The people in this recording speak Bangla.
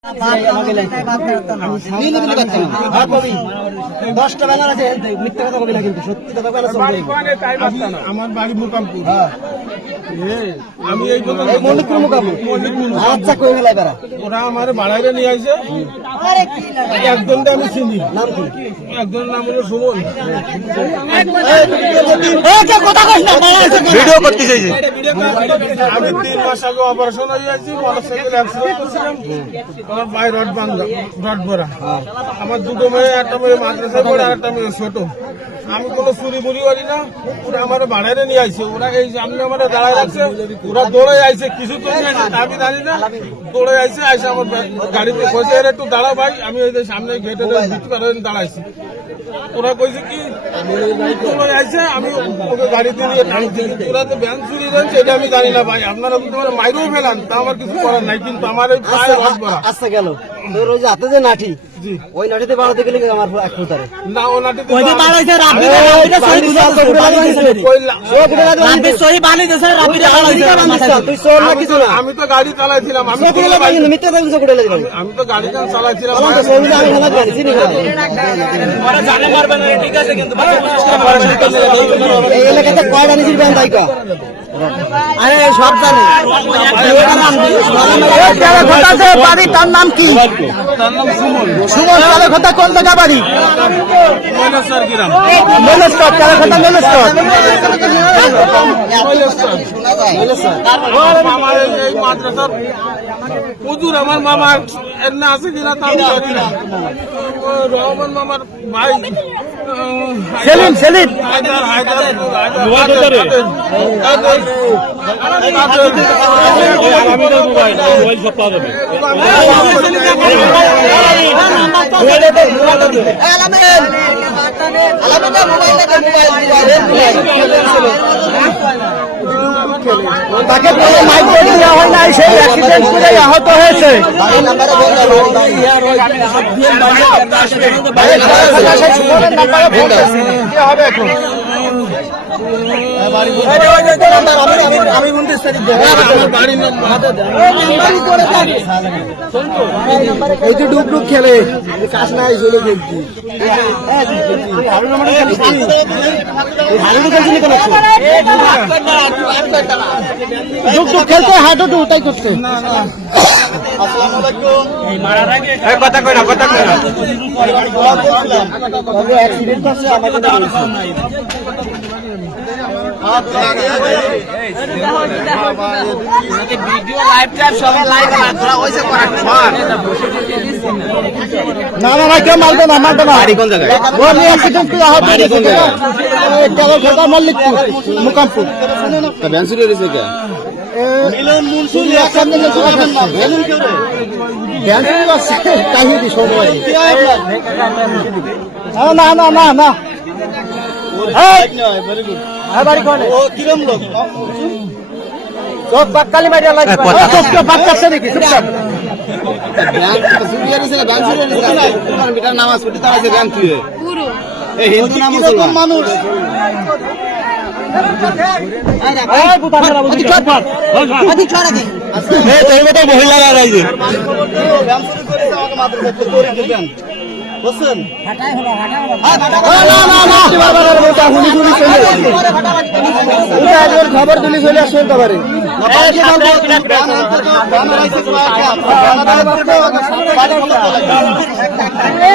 10টা ব্যানার আছে মিথ্যা কথা বলি না কিন্তু সত্যি কথা বলে আমার বাড়ি মুকামপুর। আমি এই মল্লিকপুর মুকামপুর। আচ্ছা কই গেলাই বেড়া ওরা আমার বাড়াইরে নিয়ে আইছে। একজনটা আমি চিনি, নাম কি? একজনের নাম হলো সুমন। ভিডিও করতে চাইছি। আমি 3 মাস আগে অপারেশন হয়ে আছি, মোটরসাইকেল অ্যাক্সিডেন্ট করছিলাম। আমার ভাই রড ভরা। আমার দুটো মেয়ে, একটা মেয়ে মাদ্রাসায় পড়ে আর একটা মেয়ে ছোট। আমি কোনো চুরি বুড়ি করি না, ওরা আমার বাড়াইরে নিয়ে আইছে। ওরা এই সামনে আমার দাঁড়ায় রাখছে, ওরা দৌড়ে আইছে, কিছু তো আমি জানি না, দৌড়ে আইছে। আইসে আমার গাড়িতে কইছে একটু দাঁড়া ভাই, আমি এই যে সামনে গেটে দাঁড়াইছি। ওরা কইছে কি দৌড়ে আইছে, আমি ওকে গাড়িতে নিয়ে টানছি। ওরা তো ব্যান চুরি জানছে এটা আমি জানি না ভাই, আপনারা তোমার মাইরেও ফেলান, তা আমার কিছু করার নাই, কিন্তু আমার এই পায়ে রড ভরা। আচ্ছা গেল তোর ওই যে হাতে যে লাঠি, ওই লাঠিতে বাড়াতে গেলে আমার এক ফুটারে না, ও লাঠিতে ওই যে বাড়াইছে রাব্বি এটা সহি বুঝাতে পুরো লাগাইছে রাব্বি সহি বালি দেছে রাব্বি লাগাইছে। তুই চোর না কিছু না, আমি তো গাড়ি চালাইছিলাম। আমি তো মিথ্যা কথা করে লাগি, আমি তো গাড়ি চালাইছিলাম। আমি তো সহি আমি হালাত গাড়ি চিনি না, ওরা জানে মারবে না ঠিক আছে, কিন্তু এই এলাকাতে কয়টা নিছিস ব্যান দাইকা? আরে সব জানে। বাড়ি তার নাম কি? তার নাম সুমন। সুমন কথা কোন জায়গা বাড়ি? মনস্কর গ্রাম। মনস্কর কথা মনস্কর। আমার এই মাদ্রাসার হুজুর আমার মামার এর না আছে কিনা তাও জানি না। রহমান মামার ভাই সেলিম হায়দার তাকে মাইক করে দেওয়া হয় না, সেই অ্যাক্সিডেন্ট করে আহত হয়েছে। আমি 29 তারিখ ওই যে ডুব খেলে কাজ নাই চলে দেখছি খেলতে হাঁটু তাই করছে। কথা কই না অ্যাক্সিডেন্ট আছে আমাকে ভিডিও লাইভ টাইপ সবাই লাইভ করা হইছে করা না না কেউ মারবে না বাড়ি কোন জায়গায়? বলি অ্যাক্সিডেন্ট করে আহত হয়েছে কেন খেতা মল্লিকপুর মুকামপুর। তা ব্যানসুরি হয়েছে কে? মিলন মুনসুরি একসাথে যাবেন না বেলুন কেউ রে ব্যানসুরি আছে কাহিনী সময় না না না না ভেরি গুড। হ্যাঁ বাড়ি কোন? ও কিরম লোক চোখ বাক্কালি মারিয়া লাগবে। চোখ তো বাক্কাছে নাকি? চুপচাপ ব্যাংক সুরিয়া নিছে ব্যাংক সুরিয়া নিছে না তোমার মিটার নামাজ পড়তে তারা যে ব্যাংক তুই পুরো এই হিন্দু নাম মুসলমান মানুষ এই বুতারা বুঝি চটপট আদি ছড়া দে এই তো এটা মহিলা রাইছে ব্যাংক সুরি করে আমাকে মাদ্রাসা করে দিবেন বসেন হাটাই হলো না বাবা হুলি হুলি চলে এটা এর খবর দিলি চলে আসেন কবারে এই